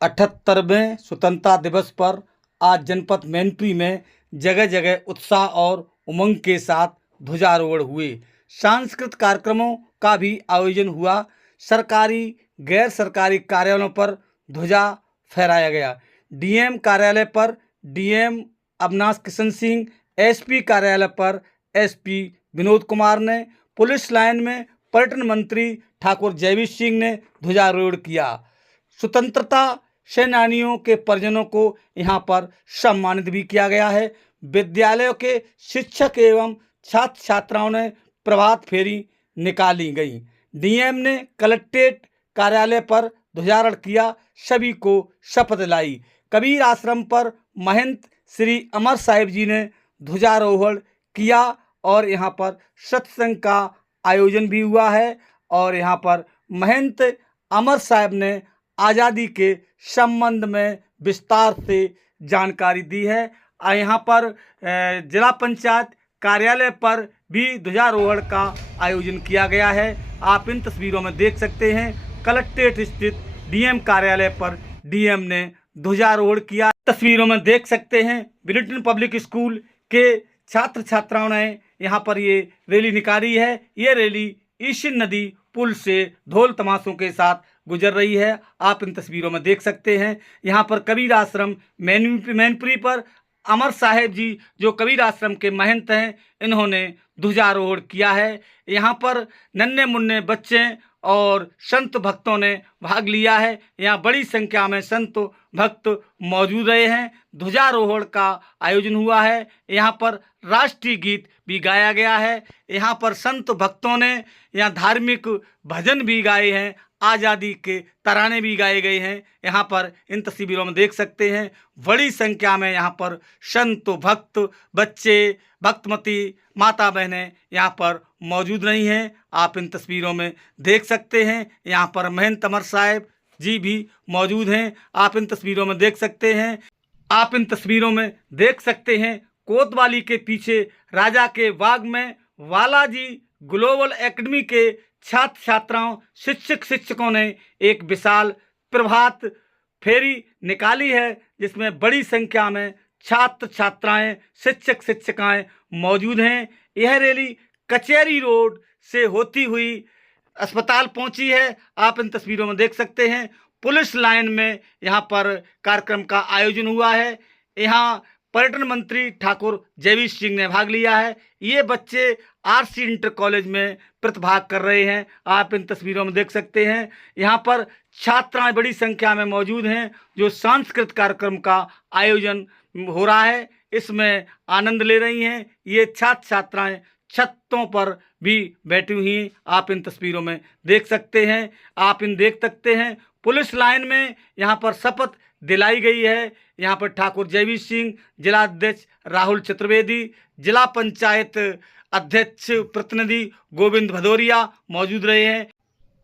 78वें स्वतंत्रता दिवस पर आज जनपद मैनपुरी में जगह जगह उत्साह और उमंग के साथ ध्वजारोहण हुए। सांस्कृतिक कार्यक्रमों का भी आयोजन हुआ। सरकारी गैर सरकारी कार्यालयों पर ध्वजा फहराया गया। डीएम कार्यालय पर डीएम अविनाश किशन सिंह, एसपी कार्यालय पर एसपी विनोद कुमार ने, पुलिस लाइन में पर्यटन मंत्री ठाकुर जयवीर सिंह ने ध्वजारोहण किया। स्वतंत्रता सेनानियों के परिजनों को यहाँ पर सम्मानित भी किया गया है। विद्यालयों के शिक्षक एवं छात्र छात्राओं ने प्रभात फेरी निकाली गई। डीएम ने कलेक्ट्रेट कार्यालय पर ध्वजारोहण किया, सभी को शपथ दिलाई। कबीर आश्रम पर महंत श्री अमर साहिब जी ने ध्वजारोहण किया और यहाँ पर सत्संग का आयोजन भी हुआ है और यहाँ पर महंत अमर साहिब ने आज़ादी के संबंध में विस्तार से जानकारी दी है। यहाँ पर जिला पंचायत कार्यालय पर भी ध्वजारोहण का आयोजन किया गया है। आप इन तस्वीरों में देख सकते हैं कलेक्ट्रेट स्थित डीएम कार्यालय पर डीएम ने ध्वजारोहण किया। तस्वीरों में देख सकते हैं ब्रिलियंट पब्लिक स्कूल के छात्र छात्राओं ने यहाँ पर ये रैली निकाली है। ये रैली ईशिन नदी पुल से ढोल तमाशों के साथ गुजर रही है। आप इन तस्वीरों में देख सकते हैं यहाँ पर कबीर आश्रम मैनपुरी पर अमर साहेब जी जो कबीर आश्रम के महंत हैं, इन्होंने ध्वजारोहण किया है। यहाँ पर नन्हे मुन्ने बच्चे और संत भक्तों ने भाग लिया है। यहाँ बड़ी संख्या में संत भक्त मौजूद रहे हैं। ध्वजारोहण का आयोजन हुआ है। यहाँ पर राष्ट्रीय गीत भी गाया गया है। यहाँ पर संत भक्तों ने यहाँ धार्मिक भजन भी गाए हैं, आज़ादी के तराने भी गाए गए हैं। यहाँ पर इन तस्वीरों में देख सकते हैं बड़ी संख्या में यहाँ पर संत भक्त बच्चे भक्तमती माता बहनें यहाँ पर मौजूद रही हैं। आप इन तस्वीरों में देख सकते हैं यहाँ पर महंत अमर साहिब जी भी मौजूद हैं। आप इन तस्वीरों में देख सकते हैं कोतवाली के पीछे राजा के बाग में बालाजी ग्लोबल एकेडमी के छात्र छात्राओं शिक्षक शिक्षकों ने एक विशाल प्रभात फेरी निकाली है, जिसमें बड़ी संख्या में छात्र छात्राएं शिक्षक शिक्षिकाएं मौजूद हैं। यह रैली कचहरी रोड से होती हुई अस्पताल पहुंची है। आप इन तस्वीरों में देख सकते हैं पुलिस लाइन में यहाँ पर कार्यक्रम का आयोजन हुआ है। यहाँ पर्यटन मंत्री ठाकुर जयवीर सिंह ने भाग लिया है। ये बच्चे आरसी इंटर कॉलेज में प्रतिभाग कर रहे हैं। आप इन तस्वीरों में देख सकते हैं यहाँ पर छात्राएं बड़ी संख्या में मौजूद हैं जो सांस्कृतिक कार्यक्रम का आयोजन हो रहा है, इसमें आनंद ले रही हैं। ये छात्र छात्राएं छतों पर भी बैठी हुई आप इन तस्वीरों में देख सकते हैं। पुलिस लाइन में यहाँ पर शपथ दिलाई गई है। यहाँ पर ठाकुर जयवीर सिंह, जिला अध्यक्ष राहुल चतुर्वेदी, जिला पंचायत अध्यक्ष प्रतिनिधि गोविंद भदौरिया मौजूद रहे हैं।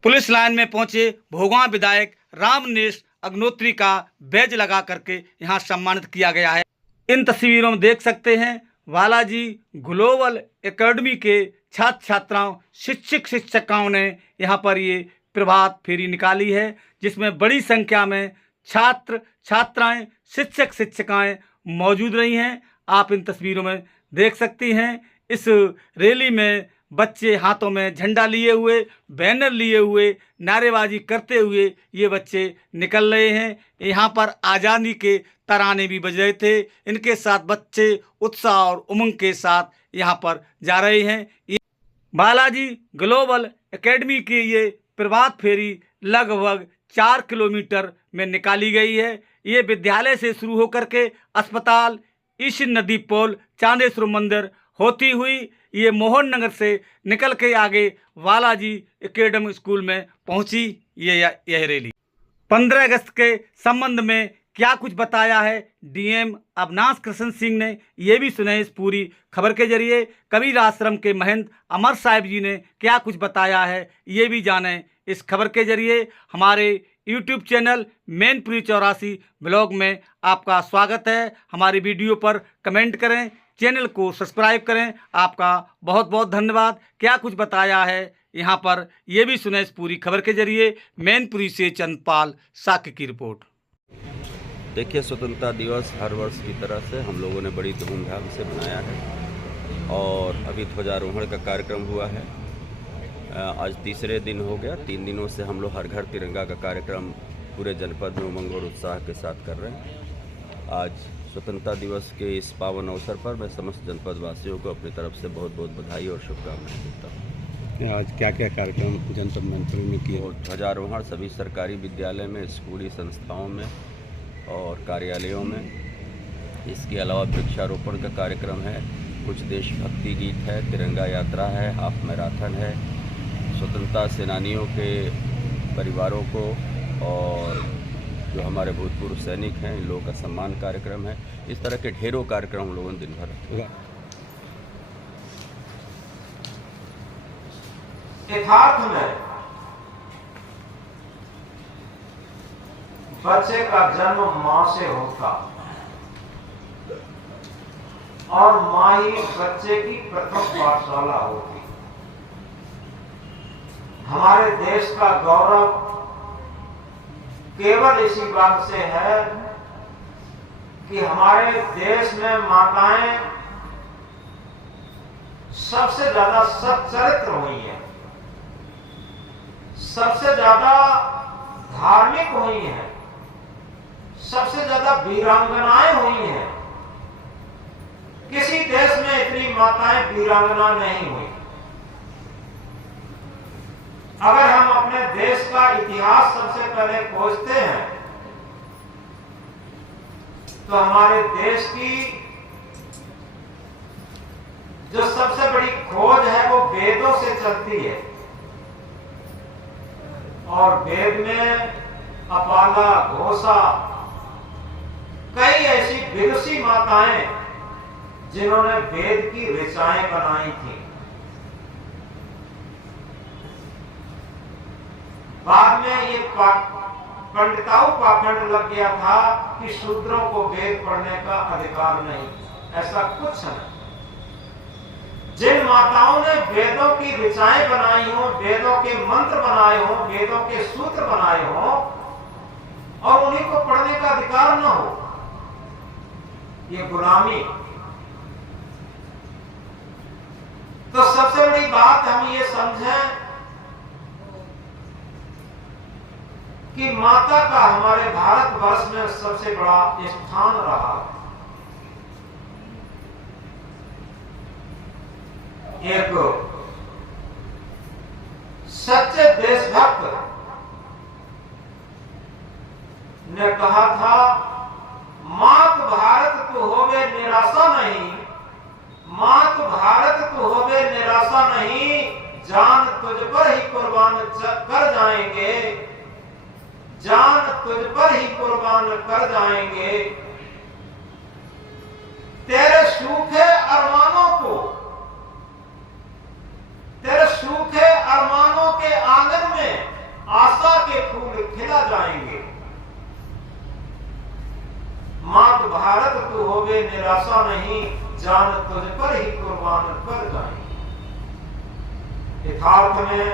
पुलिस लाइन में पहुंचे भोगां विधायक रामनेश अग्नोत्री का बैज लगा करके यहाँ सम्मानित किया गया है। इन तस्वीरों में देख सकते हैं बालाजी ग्लोबल एकेडमी के छात्र छात्राओं शिक्षक शिक्षिकाओं ने यहाँ पर ये प्रभात फेरी निकाली है, जिसमें बड़ी संख्या में छात्र छात्राएं शिक्षक शिक्षिकाएं मौजूद रही हैं। आप इन तस्वीरों में देख सकती हैं इस रैली में बच्चे हाथों में झंडा लिए हुए, बैनर लिए हुए, नारेबाजी करते हुए ये बच्चे निकल रहे हैं। यहाँ पर आज़ादी के तराने भी बज रहे थे। इनके साथ बच्चे उत्साह और उमंग के साथ यहाँ पर जा रहे हैं। बालाजी ग्लोबल एकेडमी की ये प्रभात फेरी लगभग 4 किलोमीटर में निकाली गई है। ये विद्यालय से शुरू होकर के अस्पताल, ईशिन नदी पुल, चांदेश्वर मंदिर होती हुई ये मोहन नगर से निकल के आगे बालाजी एकेडमी स्कूल में पहुंची। यह रैली 15 अगस्त के संबंध में क्या कुछ बताया है डीएम अविनाश कृष्ण सिंह ने, ये भी सुने इस पूरी खबर के जरिए। कबीर आश्रम के महंत अमर साहिब जी ने क्या कुछ बताया है, ये भी जानें इस खबर के जरिए। हमारे यूट्यूब चैनल मैनपुरी 84 ब्लॉग में आपका स्वागत है। हमारी वीडियो पर कमेंट करें, चैनल को सब्सक्राइब करें। आपका बहुत बहुत धन्यवाद। क्या कुछ बताया है यहाँ पर, ये भी सुने इस पूरी खबर के जरिए। मैनपुरी से चंदपाल साक्य की रिपोर्ट। देखिए, स्वतंत्रता दिवस हर वर्ष की तरह से हम लोगों ने बड़ी धूमधाम से मनाया है और अभी ध्वजारोहण का कार्यक्रम हुआ है। आज तीसरे दिन हो गया। 3 दिनों से हम लोग हर घर तिरंगा का कार्यक्रम पूरे जनपद में उमंग और उत्साह के साथ कर रहे हैं। आज स्वतंत्रता दिवस के इस पावन अवसर पर मैं समस्त जनपद वासियों को अपनी तरफ से बहुत बहुत बधाई और शुभकामनाएं देता हूँ। आज क्या क्या कार्यक्रम जनपद में किए? और ध्वजारोहण सभी सरकारी विद्यालय में, स्कूली संस्थाओं में और कार्यालयों में। इसके अलावा वृक्षारोपण का कार्यक्रम है, कुछ देशभक्ति गीत है, तिरंगा यात्रा है, हाफ मैराथन है, स्वतंत्रता सेनानियों के परिवारों को और जो हमारे भूतपूर्व सैनिक हैं इन लोगों का सम्मान कार्यक्रम है। इस तरह के ढेरों कार्यक्रम हम लोगों ने दिन भर रखे। यथार्थ में बच्चे का जन्म मां से होता और मां ही बच्चे की प्रथम पाठशाला होती। हमारे देश का गौरव केवल इसी बात से है कि हमारे देश में माताएं सबसे ज्यादा सच्चरित्र हुई हैं, सबसे ज्यादा धार्मिक हुई हैं, सबसे ज्यादा वीरांगनाएं हुई हैं। किसी देश में इतनी माताएं वीरांगना नहीं हुई। अगर हम अपने देश का इतिहास सबसे पहले खोजते हैं तो हमारे देश की जो सबसे बड़ी खोज है वो वेदों से चलती है और वेद में अपाला, घोषा, कई ऐसी विदुषी माताएं जिन्होंने वेद की ऋचाएं बनाई थी। बाद में ये पंडिताऊ पाखंड लग गया था कि शूद्रों को वेद पढ़ने का अधिकार नहीं। ऐसा कुछ नहीं। जिन माताओं ने वेदों की ऋचाएं बनाई हो, वेदों के मंत्र बनाए हो, वेदों के सूत्र बनाए हो और उन्हीं को पढ़ने का अधिकार न हो, ये गुलामी। तो सबसे बड़ी बात हम ये समझें कि माता का हमारे भारतवर्ष में सबसे बड़ा स्थान रहा है। एक सच्चे देशभक्त ने कहा था, मात भारत तू होवे निराशा नहीं, मात भारत तू होवे निराशा नहीं, जान तुझ पर ही कुर्बान कर जाएंगे, जान तुझ पर ही कुर्बान कर जाएंगे। तेरे सूखे अरमानों को, तेरे सूखे अरमानों के आंगन में आशा के फूल खिला जाएंगे। मात भारत तू होवे निराशा नहीं, जान तुझ पर ही कुर्बान कर जाएंगे। यथार्थ में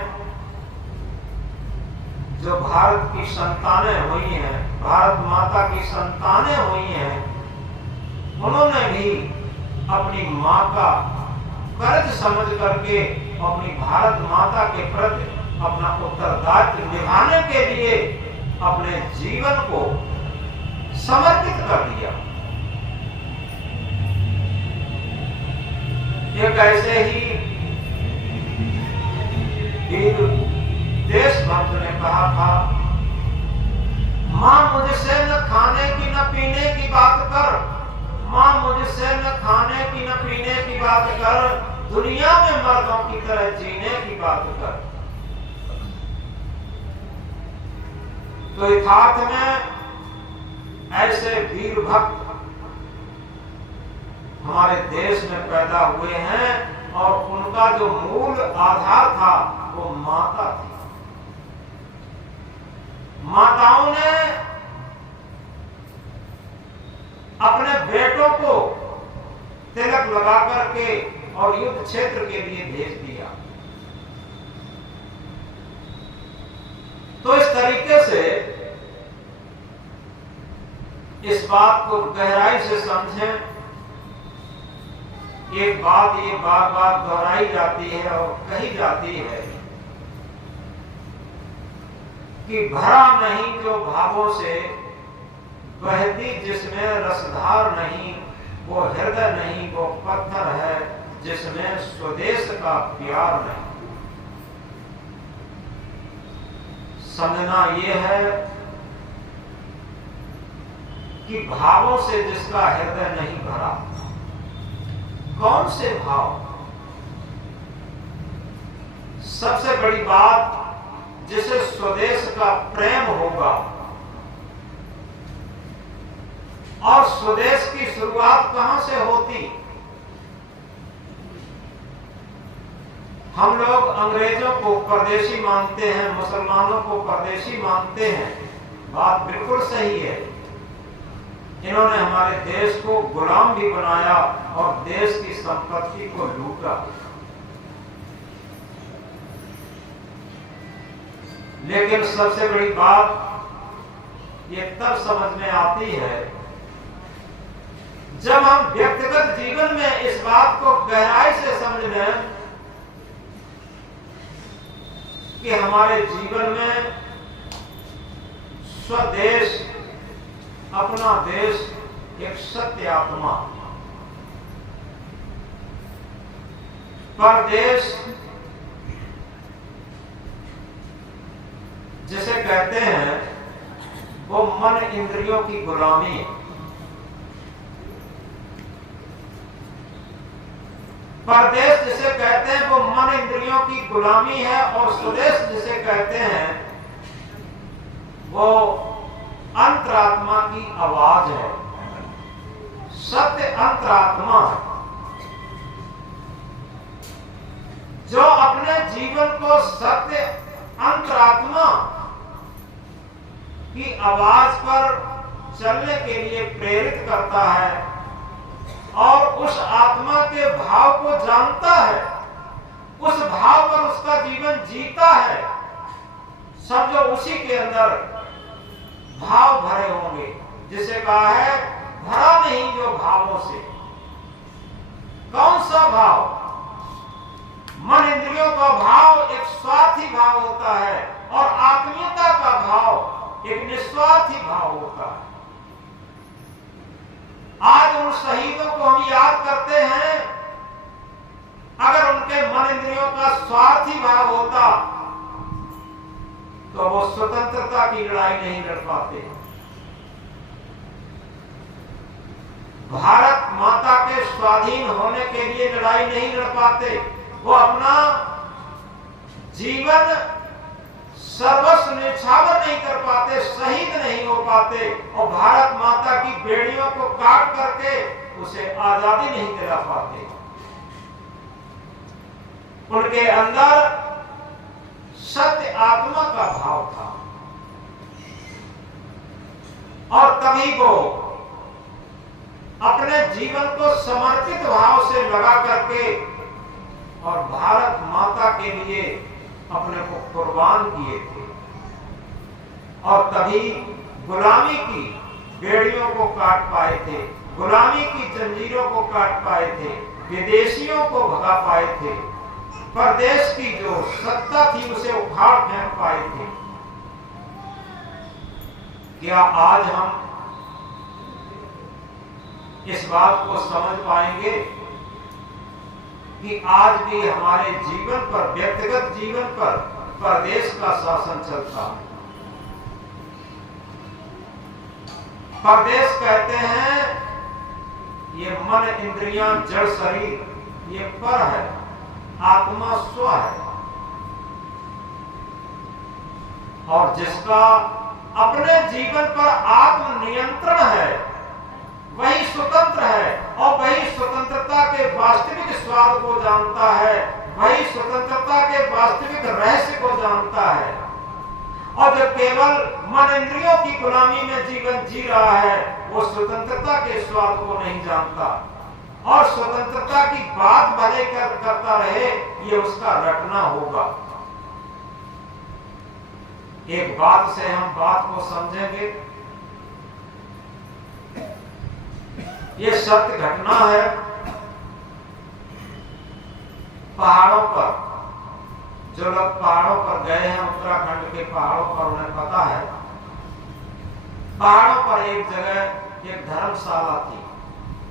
जो भारत की संतानें हुई हैं, भारत माता की संतानें हुई हैं, उन्होंने भी अपनी मां का कर्ज समझ करके अपनी भारत माता के प्रति अपना उत्तरदायित्व निभाने के लिए अपने जीवन को समर्पित कर दिया। एक ऐसे ही वीर देशभक्त ने कहा था, मां मुझसे न खाने की न पीने की बात कर, मां मुझसे न खाने की न पीने की बात कर, दुनिया में मर्दों की तरह जीने की बात कर। तो यथार्थ में ऐसे वीर भक्त हमारे देश में पैदा हुए हैं और उनका जो मूल आधार था वो माता थी। माताओं ने अपने बेटों को तिलक लगा करके और युद्ध क्षेत्र के लिए भेज दिया। तो इस तरीके से इस बात को गहराई से समझें। एक बात ये बार बार दोहराई जाती है और कही जाती है कि भरा नहीं जो भावों से, बहती जिसमें रसधार नहीं, वो हृदय नहीं, वो पत्थर है जिसमें स्वदेश का प्यार नहीं। समझना ये है कि भावों से जिसका हृदय नहीं भरा, कौन से भाव? सबसे बड़ी बात, जिसे स्वदेश का प्रेम होगा। और स्वदेश की शुरुआत कहां से होती? हम लोग अंग्रेजों को परदेशी मानते हैं, मुसलमानों को परदेशी मानते हैं। बात बिल्कुल सही है। इन्होंने हमारे देश को गुलाम भी बनाया और देश की संपत्ति को लूटा। लेकिन सबसे बड़ी बात ये तब समझ में आती है जब हम व्यक्तिगत जीवन में इस बात को गहराई से समझ लें कि हमारे जीवन में स्वदेश, अपना देश एक सत्य आत्मा, परदेश जिसे कहते हैं वो मन इंद्रियों की गुलामी है। परदेश जिसे कहते हैं वो मन इंद्रियों की गुलामी है, और स्वदेश जिसे कहते हैं वो अंतरात्मा की आवाज है, सत्य अंतरात्मा है, जो अपने जीवन को सत्य अंतरात्मा की आवाज पर चलने के लिए प्रेरित करता है और उस आत्मा के भाव को जानता है, उस भाव पर उसका जीवन जीता है। समझो उसी के अंदर भाव भरे होंगे, जिसे कहा है भरा नहीं जो भावों से। कौन सा भाव? मन इंद्रियों का भाव एक स्वार्थी भाव होता है और आत्मीयता का भाव एक निस्वार्थी भाव होता है। आज उन शहीदों को हम याद करते हैं, अगर उनके मन इंद्रियों का स्वार्थी भाव होता तो वो स्वतंत्रता की लड़ाई नहीं लड़ पाते। भारत माता के स्वाधीन होने के लिए लड़ाई नहीं लड़ पाते। वो अपना जीवन सर्वस्व न्यौछावर नहीं कर पाते, शहीद नहीं हो पाते, और भारत माता की बेड़ियों को काट करके उसे आजादी नहीं दिला पाते। उनके अंदर सत्य आत्मा का भाव था और तभी वो अपने जीवन को समर्पित भाव से लगा करके और भारत माता के लिए अपने को कुर्बान किए थे, और तभी गुलामी की बेड़ियों को काट पाए थे, गुलामी की जंजीरों को काट पाए थे, विदेशियों को भगा पाए थे, परदेश की जो सत्ता थी उसे उखाड़ फेंक पाए थे। क्या आज हम इस बात को समझ पाएंगे कि आज भी हमारे जीवन पर, व्यक्तिगत जीवन पर परदेश का शासन चलता है? परदेश कहते हैं ये मन इंद्रियां जड़ शरीर, ये पर है, आत्मा स्व है, और जिसका अपने जीवन पर आत्म नियंत्रण है वही स्वतंत्र है, और वही स्वतंत्रता के वास्तविक स्वाद को जानता है, वही स्वतंत्रता के वास्तविक रहस्य को जानता है। और जो केवल मन इंद्रियों की गुलामी में जीवन जी रहा है वो स्वतंत्रता के स्वाद को नहीं जानता, और स्वतंत्रता की बात भले करता रहे ये उसका रटना होगा। एक बात से हम बात को समझेंगे ये सत्य घटना है। पहाड़ों पर, जो लोग पहाड़ों पर गए हैं, उत्तराखंड के पहाड़ों पर, उन्हें पता है, पहाड़ों पर एक जगह एक धर्मशाला थी।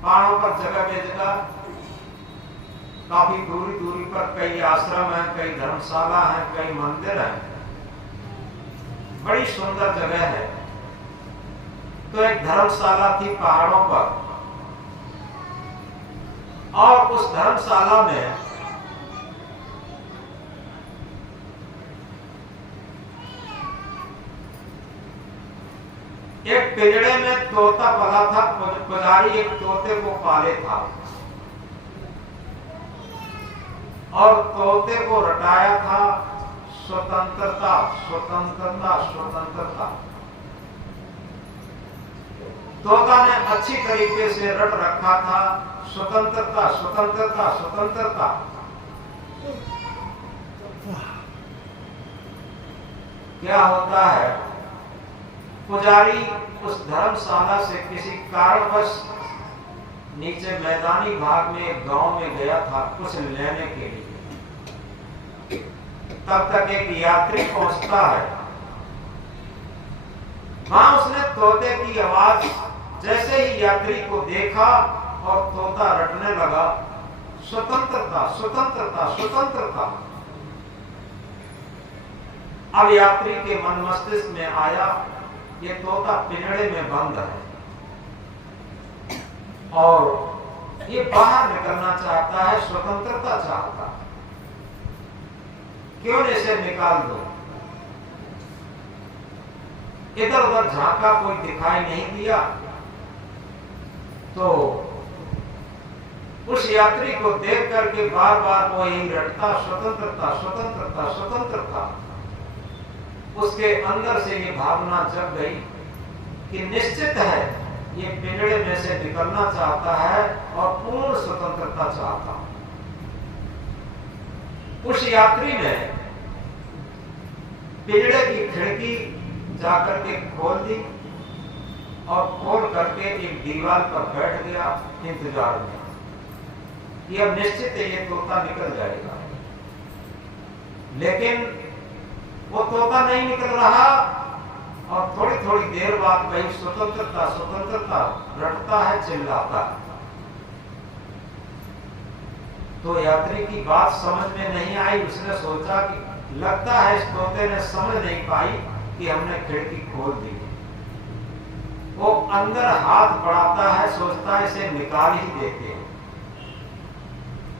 पहाड़ों पर जगह बेजगह काफी दूरी दूरी पर कई आश्रम हैं, कई धर्मशाला हैं, कई मंदिर हैं, बड़ी सुंदर जगह है। तो एक धर्मशाला थी पहाड़ों पर, और उस धर्मशाला में एक पिंजड़े में तोता पला था। पुजारी एक तोते को पाले था और तोते को रटाया था स्वतंत्रता स्वतंत्रता स्वतंत्रता। तोता ने अच्छी तरीके से रट रखा था स्वतंत्रता स्वतंत्रता स्वतंत्रता। क्या होता है, पुजारी उस धर्मशाला से किसी कारणवश नीचे मैदानी भाग में एक गांव में गया था कुछ लेने के लिए। तब तक एक यात्री पहुंचता है। वहां उसने तोते की आवाज, जैसे ही यात्री को देखा और तोता रटने लगा, स्वतंत्रता स्वतंत्रता स्वतंत्रता। अब यात्री के मन मस्तिष्क में आया, ये तोता पिंजड़े में बंद है और ये बाहर निकलना चाहता है, स्वतंत्रता चाहता है, क्यों न इसे निकाल दो। इधर उधर झांका, कोई दिखाई नहीं दिया, तो उस यात्री को देख करके बार बार वो यही रटता, स्वतंत्रता स्वतंत्रता स्वतंत्रता। उसके अंदर से ये भावना जग गई कि निश्चित है ये पिंजड़े में से निकलना चाहता है और पूर्ण स्वतंत्रता चाहता। उस यात्री ने पिंजड़े की खिड़की जाकर के खोल दी और खोल करके एक दीवार पर बैठ गया इंतजार में कि अब निश्चित है ये तोता निकल जाएगा। लेकिन वो तोता नहीं निकल रहा और थोड़ी थोड़ी देर बाद वही स्वतंत्रता स्वतंत्रता रटता है, चिल्लाता है। तो यात्री की बात समझ में नहीं आई। उसने सोचा कि लगता है इस तोते ने समझ नहीं पाई कि हमने खिड़की खोल दी। वो अंदर हाथ बढ़ाता है, सोचता है इसे निकाल ही देते हैं।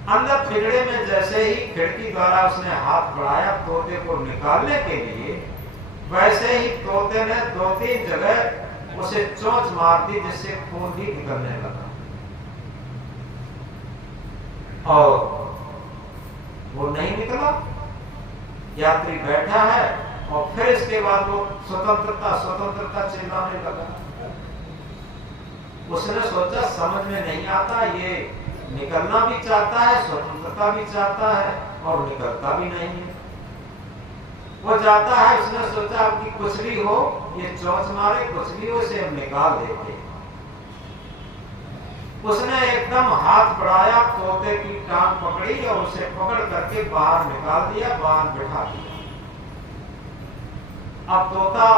अंदर पिंजड़े में जैसे ही खिड़की द्वारा उसने हाथ बढ़ाया तोते को निकालने के लिए, वैसे ही तोते ने 2-3 जगह उसे चोंच मार दी, जिससे खून भी निकलने लगा। और वो नहीं निकला। यात्री बैठा है और फिर इसके बाद वो स्वतंत्रता स्वतंत्रता चिल्लाने लगा। उसने सोचा समझ में नहीं आता, ये निकलना भी चाहता है, स्वतंत्रता भी चाहता है और निकलता भी नहीं है। वो जाता है, उसने सोचा कि कुछ भी हो, ये चोंच मारे, कुछ भी हो, इसे हम निकाल देते। उसने एकदम हाथ बढ़ाया, तोते की टांग पकड़ी और उसे पकड़ करके बाहर निकाल दिया, बाहर बिठा दिया। अब तोता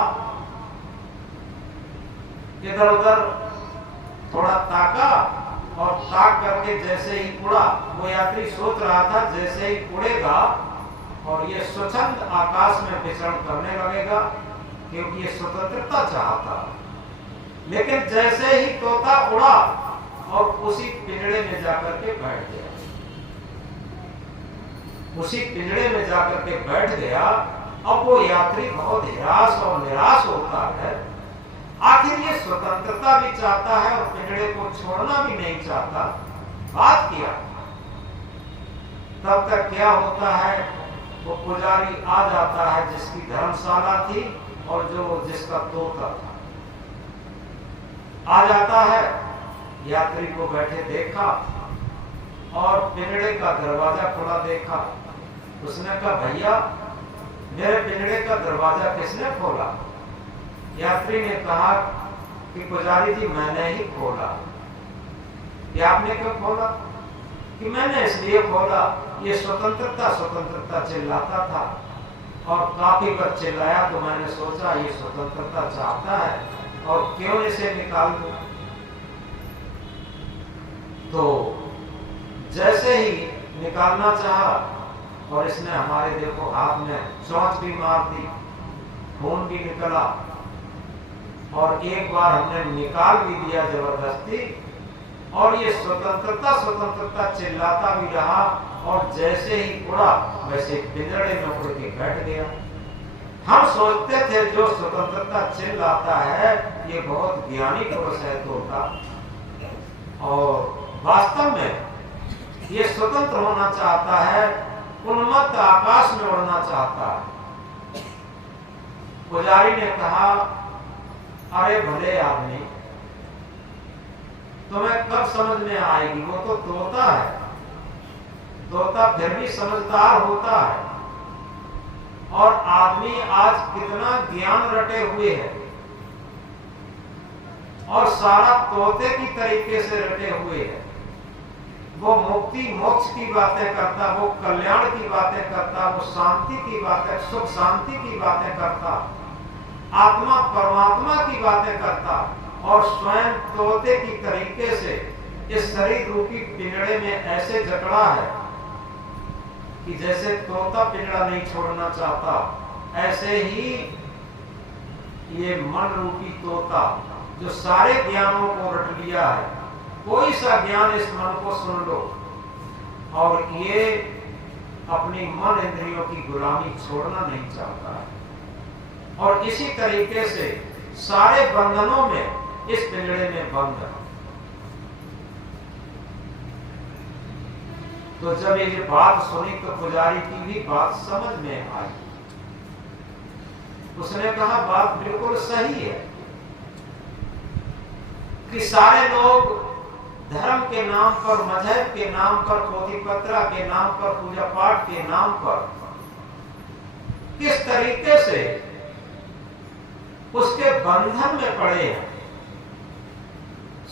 इधर उधर थोड़ा ताका और ताक करके जैसे ही उड़ा, वो यात्री सोच रहा था जैसे ही उड़ेगा और ये स्वच्छंद आकाश में विचरण करने लगेगा, क्योंकि ये स्वतंत्रता चाहता। लेकिन जैसे ही तोता उड़ा और उसी पिंजड़े में जाकर के बैठ गया, उसी पिंजड़े में जाकर के बैठ गया। अब वो यात्री बहुत निराश और निराश होता है। आखिर ये स्वतंत्रता भी चाहता है और पिंजड़े को छोड़ना भी नहीं चाहता। बात किया, तब तक क्या होता है, वो पुजारी आ जाता है जिसकी धर्मशाला थी और जिसका तोता था, आ जाता है। यात्री को बैठे देखा और पिंजड़े का दरवाजा खुला देखा। उसने कहा, भैया मेरे पिंजड़े का दरवाजा किसने खोला? यात्री ने कहा कि पुजारी जी मैंने ही खोला। कि आपने क्यों खोला? कि मैंने इसलिए खोला, ये स्वतंत्रता स्वतंत्रता चिल्लाता था और काफी बार चिल्लाया, तो मैंने सोचा ये स्वतंत्रता चाहता है और क्यों इसे निकाल दूं। तो जैसे ही निकालना चाहा और इसने हमारे देखो हाथ में चोंच भी मार दी, खून भी निकला, और एक बार हमने निकाल भी दिया जबरदस्ती, और ये स्वतंत्रता स्वतंत्रता चिल्लाता भी रहा, और जैसे ही उड़ा वैसे पिंजड़े में उड़ के बैठ गया। हम सोचते थे जो स्वतंत्रता चिल्लाता है ये बहुत ज्ञानी पुरुष है तोता, और वास्तव में ये स्वतंत्र होना चाहता है, उन्मत्त आकाश में उड़ना चाहता है। पुजारी ने कहा, अरे भले आदमी, तुम्हें कब समझ में आएगी, वो तो तोता है, तोता फिर भी समझदार होता है, और आदमी आज कितना ज्ञान रटे हुए है और सारा तोते की तरीके से रटे हुए है। वो मुक्ति मोक्ष की बातें करता, वो कल्याण की बातें करता, वो शांति की बातें, सुख शांति की बातें करता, आत्मा परमात्मा की बातें करता, और स्वयं तोते की तरीके से इस शरीर रूपी पिंजड़े में ऐसे जकड़ा है कि जैसे तोता पिंजड़ा नहीं छोड़ना चाहता, ऐसे ही ये मन रूपी तोता जो सारे ज्ञानों को रट लिया है, कोई सा ज्ञान इस मन को सुन लो, और ये अपनी मन इंद्रियों की गुलामी छोड़ना नहीं चाहता है, और इसी तरीके से सारे बंधनों में इस पिंजड़े में बंद है। तो जब ये बात सुनी तो पुजारी की भी बात समझ में आई। उसने कहा बात बिल्कुल सही है कि सारे लोग धर्म के नाम पर, मजहब के नाम पर, पोथी पत्रा के नाम पर, पूजा पाठ के नाम पर किस तरीके से उसके बंधन में पड़े हैं।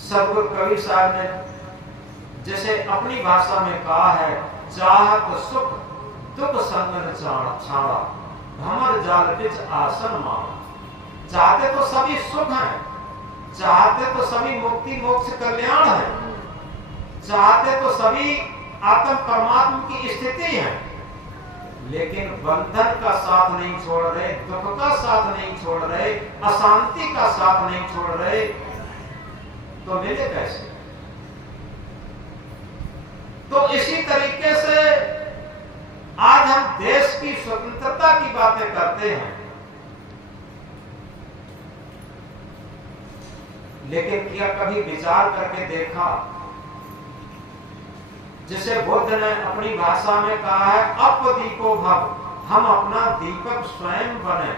सदगुरु कबीर साहब ने जैसे अपनी भाषा में कहा है, चाहत सुख दुख संगन छाड़ा, भमर जाल बिच आसन मारा। चाहते तो सभी सुख हैं, चाहते तो सभी मुक्ति मोक्ष कल्याण है, चाहते तो सभी आत्म परमात्मा की स्थिति है, लेकिन बंधन का साथ नहीं छोड़ रहे, दुख का साथ नहीं छोड़ रहे, अशांति का साथ नहीं छोड़ रहे, तो मिले कैसे? तो इसी तरीके से आज हम देश की स्वतंत्रता की बातें करते हैं, लेकिन क्या कभी विचार करके देखा, जिसे बुद्ध ने अपनी भाषा में कहा है, अपदीपो भव, हम अपना दीपक स्वयं बने।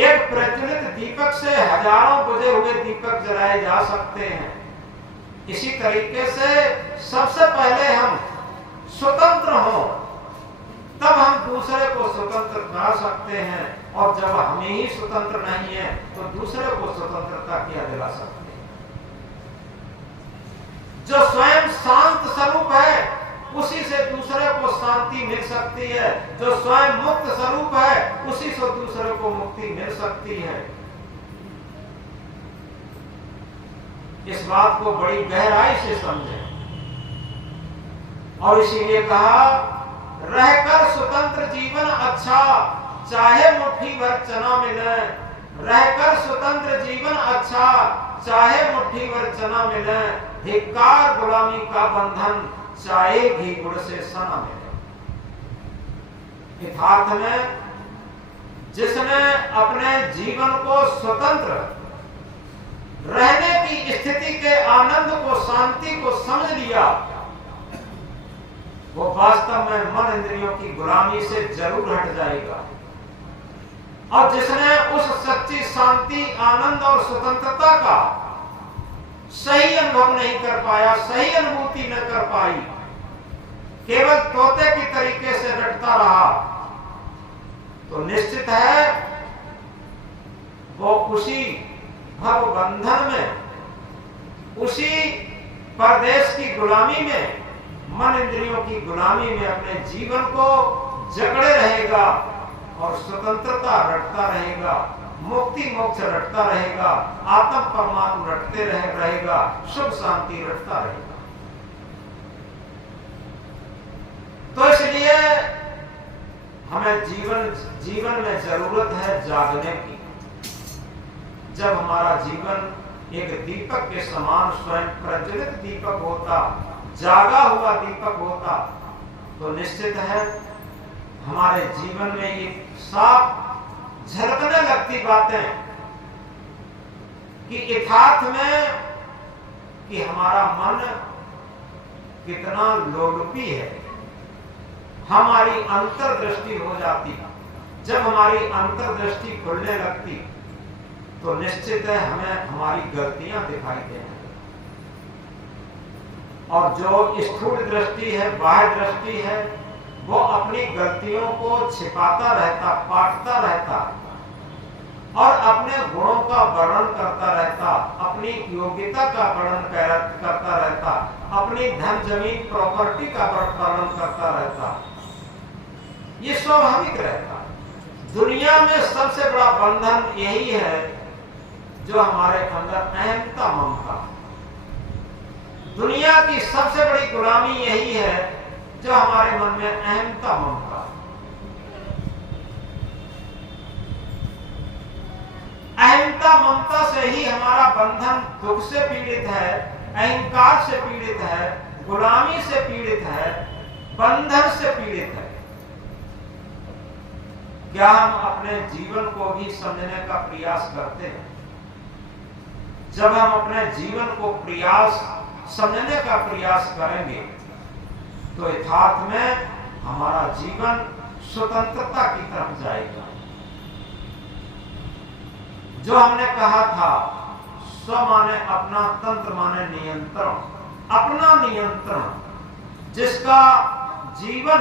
एक प्रज्वलित दीपक से हजारों बुझे हुए दीपक जलाए जा सकते हैं। इसी तरीके से सबसे पहले हम स्वतंत्र हों, तब हम दूसरे को स्वतंत्र बना सकते हैं, और जब हम ही स्वतंत्र नहीं है तो दूसरे को स्वतंत्रता क्या दिला सकते हैं? जो स्वयं शांत स्वरूप है उसी से दूसरे को शांति मिल सकती है, जो स्वयं मुक्त स्वरूप है उसी से दूसरे को मुक्ति मिल सकती है। इस बात को बड़ी गहराई से समझें, और इसीलिए कहा, रहकर स्वतंत्र जीवन अच्छा, चाहे मुट्ठी भर चना मिले। रहकर स्वतंत्र जीवन अच्छा, चाहे मुट्ठी भर चना मिले। धिक्कार गुलामी का बंधन, चाहे घी गुड़ से सना मिले। यथार्थ में जिसने अपने जीवन को स्वतंत्र रहने की स्थिति के आनंद को, शांति को समझ लिया, वो वास्तव में मन इंद्रियों की गुलामी से जरूर हट जाएगा। और जिसने उस सच्ची शांति, आनंद और स्वतंत्रता का सही अनुभव नहीं कर पाया, सही अनुभूति न कर पाई, केवल तोते की तरीके से रटता रहा, तो निश्चित है वो उसी भव बंधन में उसी परदेश की गुलामी में, मन इंद्रियों की गुलामी में अपने जीवन को जकड़े रहेगा और स्वतंत्रता रटता रहेगा, मुक्ति मोक्ष रटता रहेगा, आत्म परमात्मा रटते रहेगा, सुख शांति रटता रहेगा। तो इसलिए हमें जीवन में जरूरत है जागने की। जब हमारा जीवन एक दीपक के समान स्वयं प्रज्वलित दीपक होता, जागा हुआ दीपक होता, तो निश्चित है हमारे जीवन में ये साफ झलकने लगती बातें कि यथार्थ में कि हमारा मन कितना लोलुपी है। हमारी अंतर्दृष्टि हो जाती। जब हमारी अंतर्दृष्टि खुलने लगती तो निश्चित है हमें हमारी गलतियां दिखाई देने, और जो स्थूल दृष्टि है, बाह्य दृष्टि है, वो अपनी गलतियों को छिपाता रहता, पाटता रहता और अपने गुणों का वर्णन करता रहता, अपनी योग्यता का वर्णन करता रहता, अपनी धन जमीन प्रॉपर्टी का वर्णन करता रहता। ये स्वाभाविक रहता। दुनिया में सबसे बड़ा बंधन यही है जो हमारे अंदर अहंता ममता। दुनिया की सबसे बड़ी गुलामी यही है जो हमारे मन में अहंता ममता। अहंता ममता से ही हमारा बंधन दुख से पीड़ित है, अहंकार से पीड़ित है, गुलामी से पीड़ित है, बंधन से पीड़ित है। क्या हम अपने जीवन को भी समझने का प्रयास करते हैं? जब हम अपने जीवन को समझने का प्रयास करेंगे तो यथार्थ में हमारा जीवन स्वतंत्रता की तरफ जाएगा। जो हमने कहा था, स्व माने अपना, तंत्र माने नियंत्रण। अपना नियंत्रण, जिसका जीवन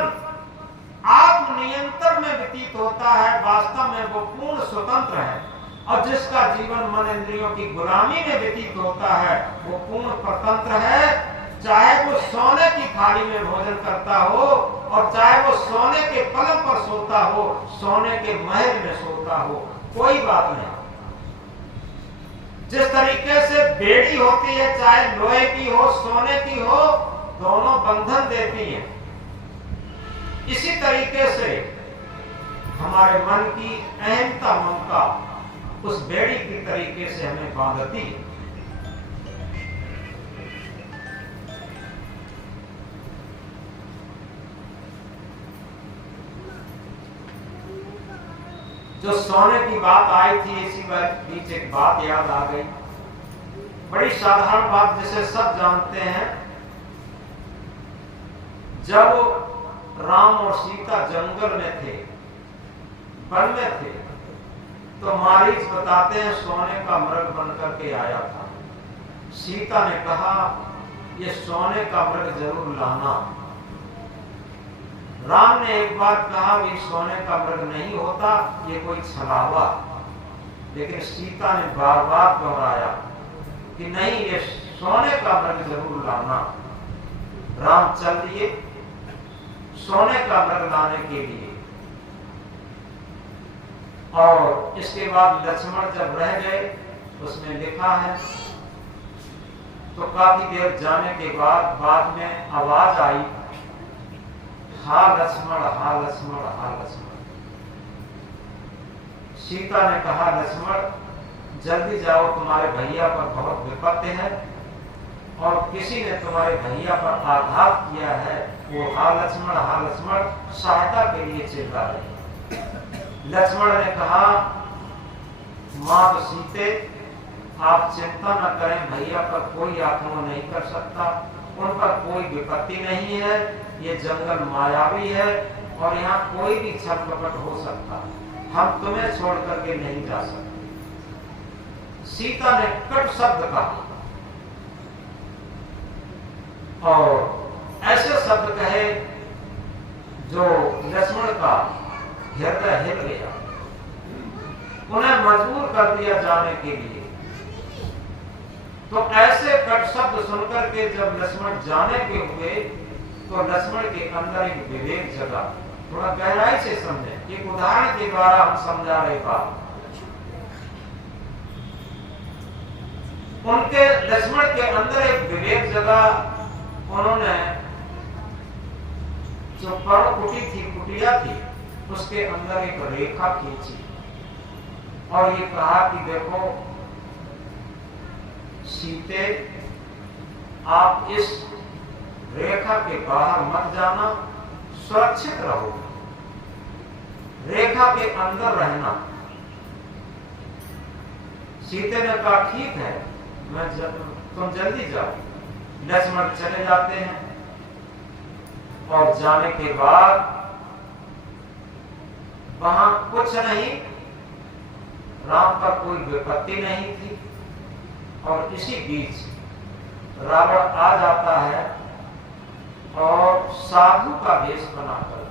आत्मनियंत्रण में व्यतीत होता है, वास्तव में वो पूर्ण स्वतंत्र है। और जिसका जीवन मन इंद्रियों की गुलामी में व्यतीत होता है, वो पूर्ण स्वतंत्र है। चाहे वो सोने की थाली में भोजन करता हो और चाहे वो सोने के पलंग पर सोता हो, सोने के महल में सोता हो, कोई बात नहीं। जिस तरीके से बेड़ी होती है, चाहे लोहे की हो, सोने की हो, दोनों बंधन देती है, इसी तरीके से हमारे मन की अहंता ममता उस बेड़ी की तरीके से हमें बांधती है। जो सोने की बात आई थी, इसी बीच एक बात याद आ गई, बड़ी साधारण बात जिसे सब जानते हैं। जब राम और सीता जंगल में थे, वन में थे, तो मारीच बताते हैं सोने का मृग बनकर के आया था। सीता ने कहा ये सोने का मृग जरूर लाना। राम ने एक बार कहा ये सोने का मृग नहीं होता, ये कोई छलावा। लेकिन सीता ने बार बार दोहराया कि नहीं, ये सोने का मृग जरूर लाना। राम चल दिए सोने का मृग लाने के लिए। और इसके बाद लक्ष्मण जब रह गए, उसमें लिखा है, तो काफी देर जाने के बाद में आवाज आई, हा लक्ष्मण, हा लक्ष्मण, हा लक्ष्मण। सीता ने कहा लक्ष्मण जल्दी जाओ, तुम्हारे भैया पर बहुत विपत्ति है और किसी ने तुम्हारे भैया पर आघात किया है। वो हा लक्ष्मण सहायता के लिए चिल्ला रहे। लक्ष्मण ने कहा मां सीते आप चिंता न करें, भैया पर कोई आक्रमण नहीं कर सकता, उन पर कोई विपत्ति नहीं है, ये जंगल मायावी है और यहाँ कोई भी छल कपट हो सकता, हम तुम्हें छोड़ करके नहीं जा सकते। सीता ने कट शब्द कहा और ऐसे शब्द कहे जो लक्ष्मण का हृदय हिल गया, उन्हें मजबूर कर दिया जाने के लिए। तो ऐसे कट शब्द सुनकर के जब लक्ष्मण जाने के हुए तो लक्ष्मण के अंदर एक विवेक जगा। थोड़ा गहराई से समझे, एक उदाहरण के द्वारा हम समझा रहे बात। उनके लक्ष्मण के अंदर एक विवेक जगा। उन्होंने जो पर्णकुटी थी, कुटिया थी, उसके अंदर एक रेखा खींची और ये कहा कि देखो सीते, आप इस रेखा के बाहर मत जाना, सुरक्षित रहो, रेखा के अंदर रहना। सीते ने कहा ठीक है, तुम जल्दी जाओ। लक्ष्मण चले जाते हैं और जाने के बाद वहां कुछ नहीं, राम पर कोई विपत्ति नहीं थी। और इसी बीच रावण आ जाता है और साधु का वेश बनाकर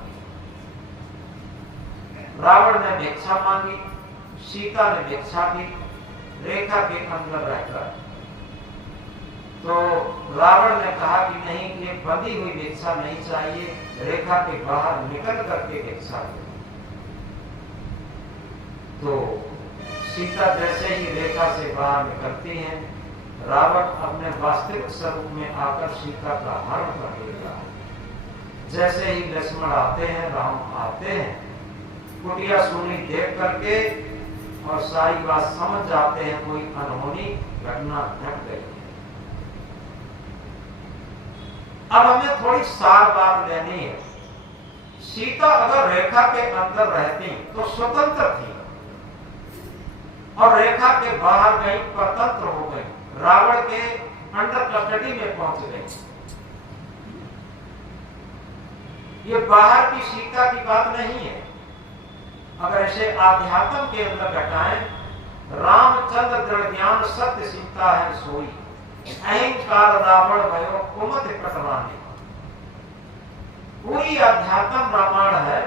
रावण ने भिक्षा मांगी, सीता ने भिक्षा दी रेखा के अंदर रहकर। तो रावण ने कहा कि नहीं, ये बंधी हुई भिक्षा नहीं चाहिए, रेखा के बाहर निकल करके भिक्षा दे। तो सीता जैसे ही रेखा से बाहर निकलती हैं, रावण अपने वास्तविक स्वरूप में आकर सीता का हरण कर लेता है। जैसे ही लक्ष्मण आते हैं, राम आते हैं, कुटिया सुनी देख करके और सारी बात समझ जाते हैं, कोई अनहोनी घटना घट गई। अब हमें थोड़ी सार बात लेनी है। सीता अगर रेखा के अंदर रहती तो स्वतंत्र थी और रेखा के बाहर गई, परतंत्र हो गई, रावण के अंडर कस्टडी में पहुंच गई। ये बाहर की सीता की बात नहीं है। अगर इसे आध्यात्म के अंदर घटाएं, रामचंद्र दृढ़ ज्ञान सत्य सीता है सोई, अहंकार रावण भयो कुमत कटवाने। पूरी अध्यात्म रामायण है,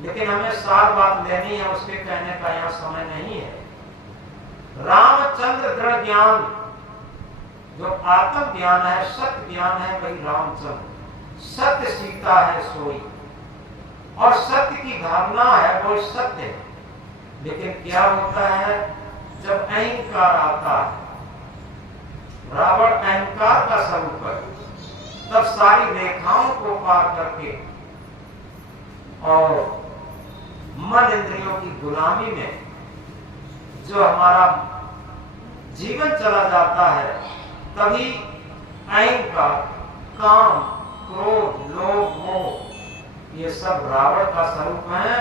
लेकिन हमें सार बात लेनी है, उसके कहने का यहाँ समय नहीं है। रामचंद्र दृढ़ ज्ञान, जो आत्म ज्ञान है, सत्य ज्ञान है, वही रामचंद्र। सत्य सीता है सोई, और सत्य की भावना है वो सत्य है। लेकिन क्या होता है जब अहंकार आता है, रावण अहंकार का स्वरूप है, तब सारी रेखाओं को पार करके और मन इंद्रियों की गुलामी में जो हमारा जीवन चला जाता है, तभी अहंकार, काम, क्रोध, लोभ, मोह, ये सब रावण का स्वरूप है।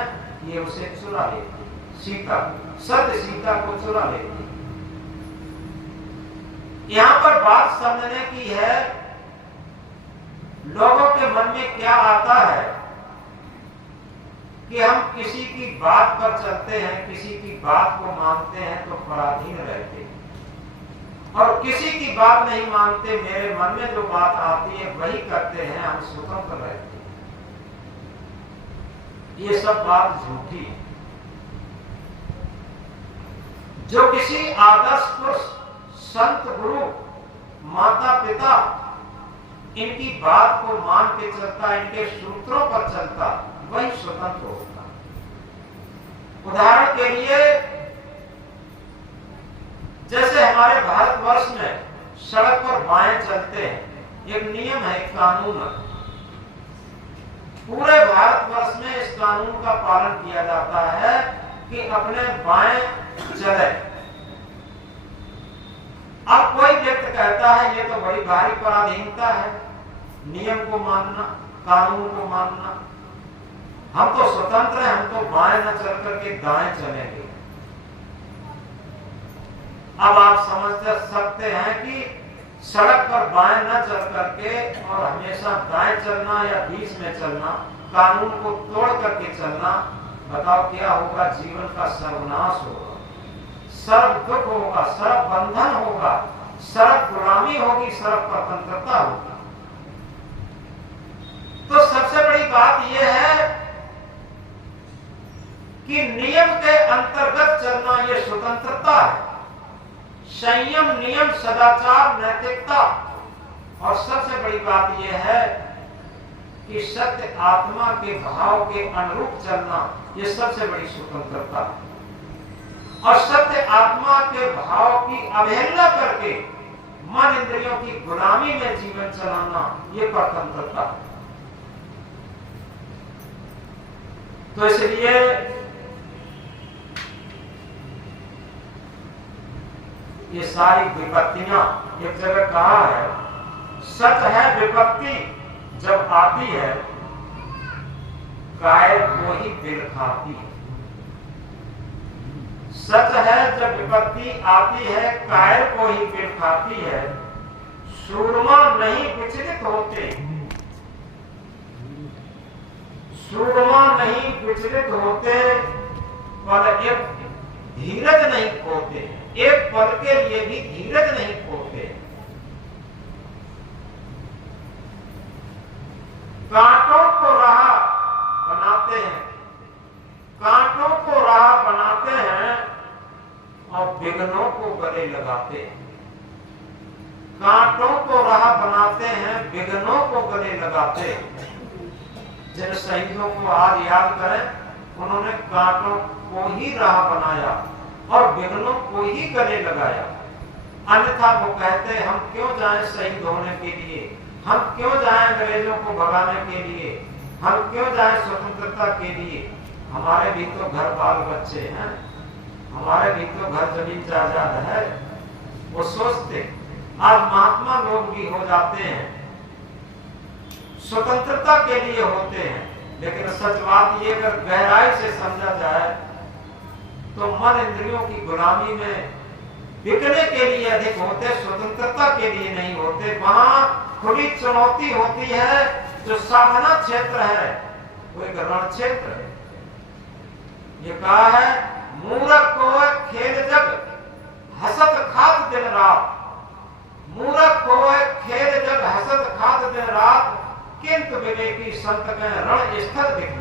ये उसे चुरा लेती सीता, सत्य सीता को चुरा लेती। यहां पर बात समझने की है, लोगों के मन में क्या आता है कि हम किसी की बात पर चलते हैं, किसी की बात को मानते हैं तो पराधीन रहते हैं, और किसी की बात नहीं मानते, मेरे मन में जो बात आती है वही करते हैं, हम स्वतंत्र रहते हैं। ये सब बात झूठी है। जो किसी आदर्श पुरुष, संत, गुरु, माता पिता, इनकी बात को मान के चलता, इनके सूत्रों पर चलता, वही स्वतंत्र होता। उदाहरण के लिए जैसे हमारे भारतवर्ष में सड़क पर बाएं चलते हैं, एक नियम है, एक कानून है। पूरे भारतवर्ष में इस कानून का पालन किया जाता है कि अपने बाएं चले। अब कोई व्यक्ति कहता है ये तो बड़ी भारी पराधीनता है, नियम को मानना, कानून को मानना, हम तो स्वतंत्र हैं, हम तो बाएं न चल करके दाएं चलेंगे। अब आप समझ सकते हैं कि सड़क पर बाएं न चल करके और हमेशा दाएं चलना या बीच में चलना, कानून को तोड़ करके चलना, बताओ क्या होगा? जीवन का सर्वनाश होगा, सर्व दुख होगा, सर्व बंधन होगा, सर्व गुलामी होगी, सर्व स्वतंत्रता होगी। तो सबसे बड़ी बात यह है कि नियम के अंतर्गत चलना ये स्वतंत्रता है। संयम, नियम, सदाचार, नैतिकता, और सबसे बड़ी बात यह है कि सत्य आत्मा के भाव के अनुरूप चलना, यह सबसे बड़ी स्वतंत्रता है। और सत्य आत्मा के भाव की अवहेलना करके मन इंद्रियों की गुलामी में जीवन चलाना, यह परतंत्रता है। तो इसलिए ये सारी विपत्तियां, एक जगह कहा है, सच है विपत्ति जब आती है कायर को ही दिल खाती है। सच है जब विपत्ति आती है कायर को ही दिल खाती है। सूरमा नहीं विचलित होते, सूरमा नहीं विचलित होते, पर एक धीरज नहीं खोते, एक पल के लिए भी धीरज नहीं खोते। कांटों को राह बनाते हैं, कांटों को राह बनाते हैं और विघ्नों को गले लगाते हैं। कांटों को राह बनाते हैं, विघ्नों को गले लगाते हैं। जिन शहीदों को आज याद करें, उन्होंने कांटों को ही राह बनाया और विघ्नों को ही गले लगाया। अन्यथा वो कहते हम क्यों जाएं शहीद होने के लिए, हम क्यों जाएं अंग्रेजों को भगाने के लिए, हम क्यों जाएं स्वतंत्रता के लिए। हमारे भी तो घर बाल बच्चे हैं, हमारे भी तो घर जमीन जायदाद है। वो सोचते आज महात्मा लोग भी हो जाते हैं, स्वतंत्रता के लिए होते हैं, लेकिन सच बात ये अगर गहराई से समझा जाए तो मन इंद्रियों की गुलामी में बिकने के लिए अधिक होते, स्वतंत्रता के लिए नहीं होते। वहां खुली चुनौती होती है। जो साधना क्षेत्र है वो एक रण क्षेत्र है। ये कहा है, मूरख को खेल जग हसत खात दिन रात, मूरख को खेल जग हसत खात दिन रात, किंतु विवेकी संत के रण स्थल दिख